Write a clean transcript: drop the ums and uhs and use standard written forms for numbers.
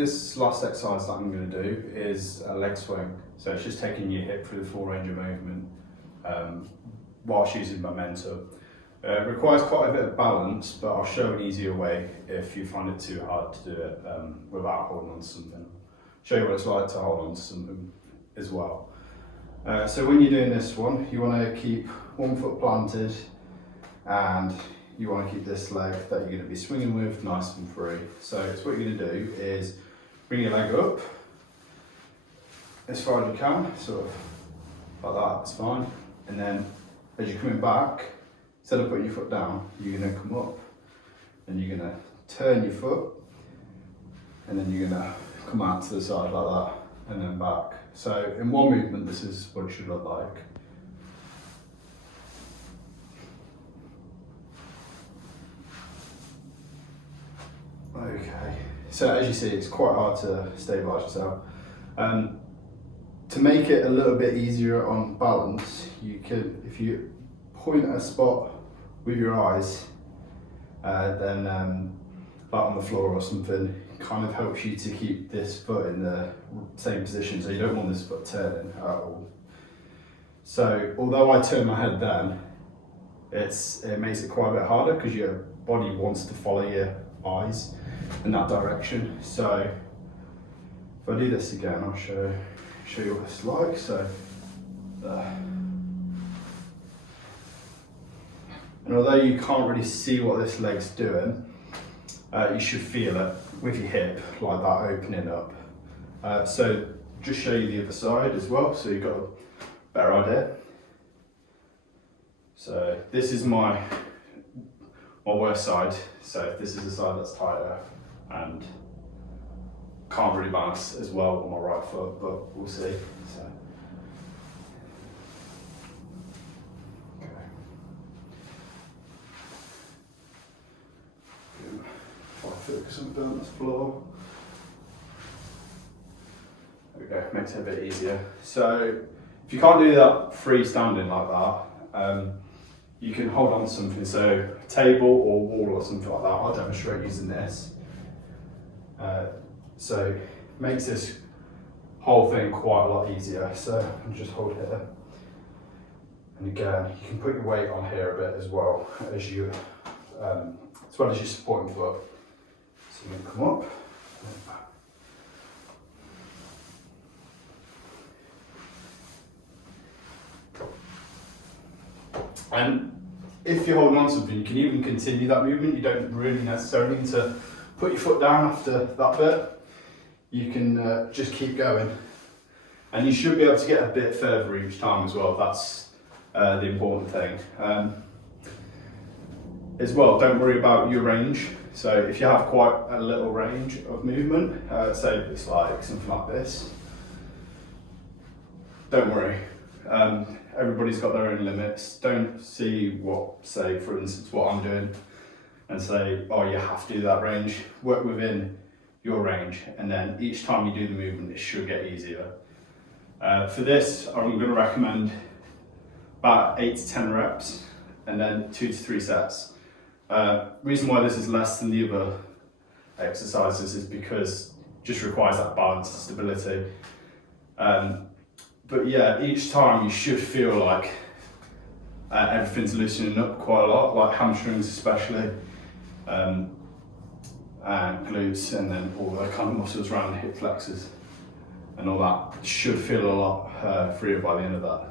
this last exercise that I'm going to do is a leg swing. So it's just taking your hip through the full range of movement whilst using momentum. It requires quite a bit of balance, but I'll show an easier way if you find it too hard to do it without holding on to something. Show you what it's like to hold on to something as well. So when you're doing this one, you want to keep one foot planted and you want to keep this leg that you're going to be swinging with nice and free. So what you're going to do is bring your leg up as far as you can, sort of like that, that's fine. And then as you're coming back, instead of putting your foot down, you're going to come up and you're going to turn your foot and then you're going to come out to the side like that and then back. So in one movement, this is what it should look like. Okay, so as you see, it's quite hard to stabilise yourself. To make it a little bit easier on balance, you can, if you point at a spot with your eyes, then like on the floor or something, kind of helps you to keep this foot in the same position, so you don't want this foot turning at all. So although I turn my head down, it makes it quite a bit harder because your body wants to follow your eyes in that direction. So if I do this again, I'll show you what it's like. So and although you can't really see what this leg's doing, you should feel it with your hip, like that opening up. So just show you the other side as well, so you've got a better idea. So this is my worst side. So this is the side that's tighter and can't really balance as well on my right foot, but we'll see. So. Focus on the balance floor. There we go, makes it a bit easier. So if you can't do that freestanding like that, you can hold on to something, so a table or wall or something like that. I'll demonstrate using this. So it makes this whole thing quite a lot easier. So I'll just hold here. And again, you can put your weight on here a bit as well as your supporting foot. So you're going to come up and then back. And if you're holding on to something, you can even continue that movement. You don't really necessarily need to put your foot down after that bit. You can just keep going. And you should be able to get a bit further each time as well. That's the important thing. As well, don't worry about your range. So if you have quite a little range of movement, say it's like something like this, don't worry. Everybody's got their own limits. Don't see what, say for instance, what I'm doing and say, oh, you have to do that range. Work within your range, and then each time you do the movement, it should get easier. For this, I'm going to recommend about 8 to 10 reps and then 2 to 3 sets. Reason why this is less than the other exercises is because it just requires that balance and stability. But yeah, each time you should feel like everything's loosening up quite a lot, like hamstrings especially, and glutes, and then all the kind of muscles around the hip flexors and all that should feel a lot freer by the end of that.